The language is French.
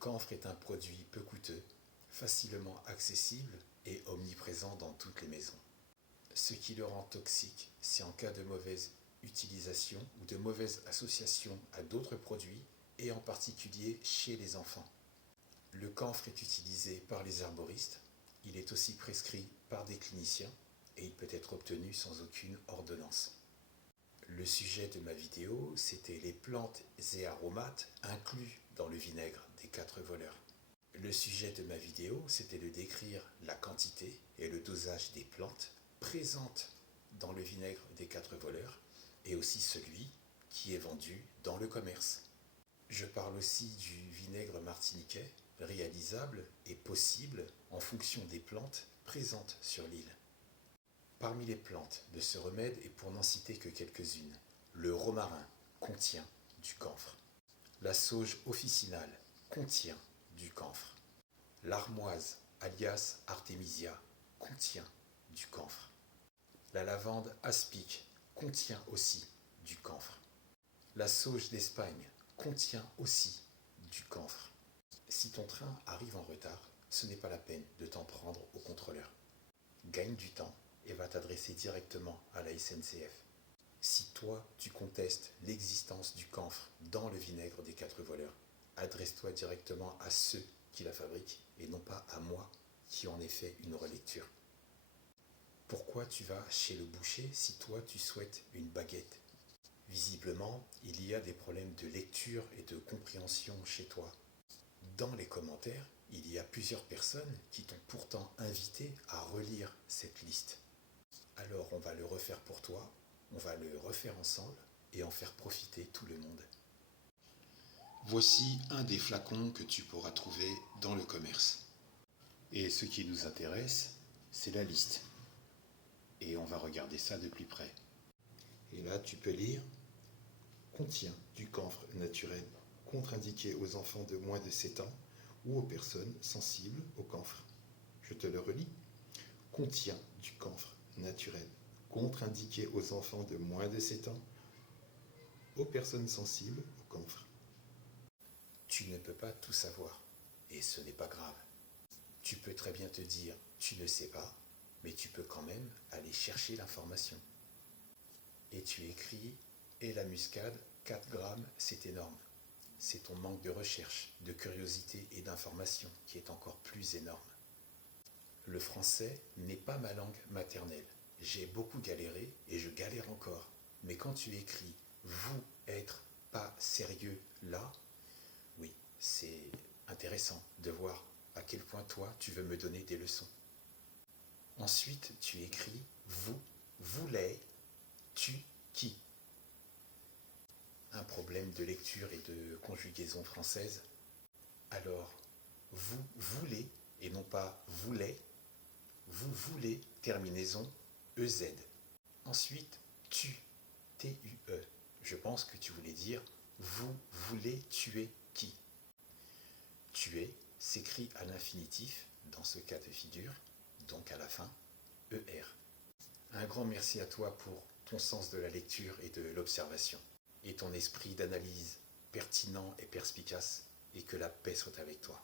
camphre est un produit peu coûteux, facilement accessible et omniprésent dans toutes les maisons. Ce qui le rend toxique, c'est en cas de mauvaise utilisation ou de mauvaise association à d'autres produits et en particulier chez les enfants. Le camphre est utilisé par les herboristes, il est aussi prescrit par des cliniciens et il peut être obtenu sans aucune ordonnance. Le sujet de ma vidéo, c'était les plantes et aromates inclus dans le vinaigre des 4 voleurs. Le sujet de ma vidéo, c'était de décrire la quantité et le dosage des plantes présentes dans le vinaigre des 4 voleurs et aussi celui qui est vendu dans le commerce. Je parle aussi du vinaigre martiniquais, réalisable et possible en fonction des plantes présentes sur l'île. Parmi les plantes de ce remède, et pour n'en citer que quelques-unes, le romarin contient du camphre. La sauge officinale contient du camphre. L'armoise, alias artémisia, contient du camphre. La lavande aspic contient aussi du camphre. La sauge d'Espagne contient aussi du camphre. Si ton train arrive en retard, ce n'est pas la peine de t'en prendre au contrôleur. Gagne du temps et va t'adresser directement à la SNCF. Si toi, tu contestes l'existence du camphre dans le vinaigre des 4 voleurs, adresse-toi directement à ceux qui la fabriquent et non pas à moi qui en ai fait une relecture. Pourquoi tu vas chez le boucher si toi tu souhaites une baguette? Visiblement, il y a des problèmes de lecture et de compréhension chez toi. Dans les commentaires, il y a plusieurs personnes qui t'ont pourtant invité à relire cette liste. Alors on va le refaire pour toi, on va le refaire ensemble et en faire profiter tout le monde. Voici un des flacons que tu pourras trouver dans le commerce. Et ce qui nous intéresse, c'est la liste. Et on va regarder ça de plus près. Et là, tu peux lire « Contient du camphre naturel, contre-indiqué aux enfants de moins de 7 ans ou aux personnes sensibles au camphre ». Je te le relis. « Contient du camphre naturel, contre-indiqué aux enfants de moins de 7 ans, aux personnes sensibles au camphre. » Tu ne peux pas tout savoir, et ce n'est pas grave. Tu peux très bien te dire « tu ne sais pas », mais tu peux quand même aller chercher l'information. Et tu écris « et la muscade, 4 grammes, c'est énorme ». C'est ton manque de recherche, de curiosité et d'information qui est encore plus énorme. Le français n'est pas ma langue maternelle. J'ai beaucoup galéré et je galère encore. Mais quand tu écris « vous être pas sérieux là », oui, c'est intéressant de voir à quel point toi tu veux me donner des leçons. Ensuite, tu écris « vous, voulez, tu, qui ». Un problème de lecture et de conjugaison française. Alors, vous voulez et non pas voulez. Vous voulez, terminaison EZ. Ensuite, tu, T-U-E. Je pense que tu voulais dire vous voulez tuer qui. Tuer s'écrit à l'infinitif dans ce cas de figure, donc à la fin, ER. Un grand merci à toi pour ton sens de la lecture et de l'observation, et ton esprit d'analyse pertinent et perspicace, et que la paix soit avec toi.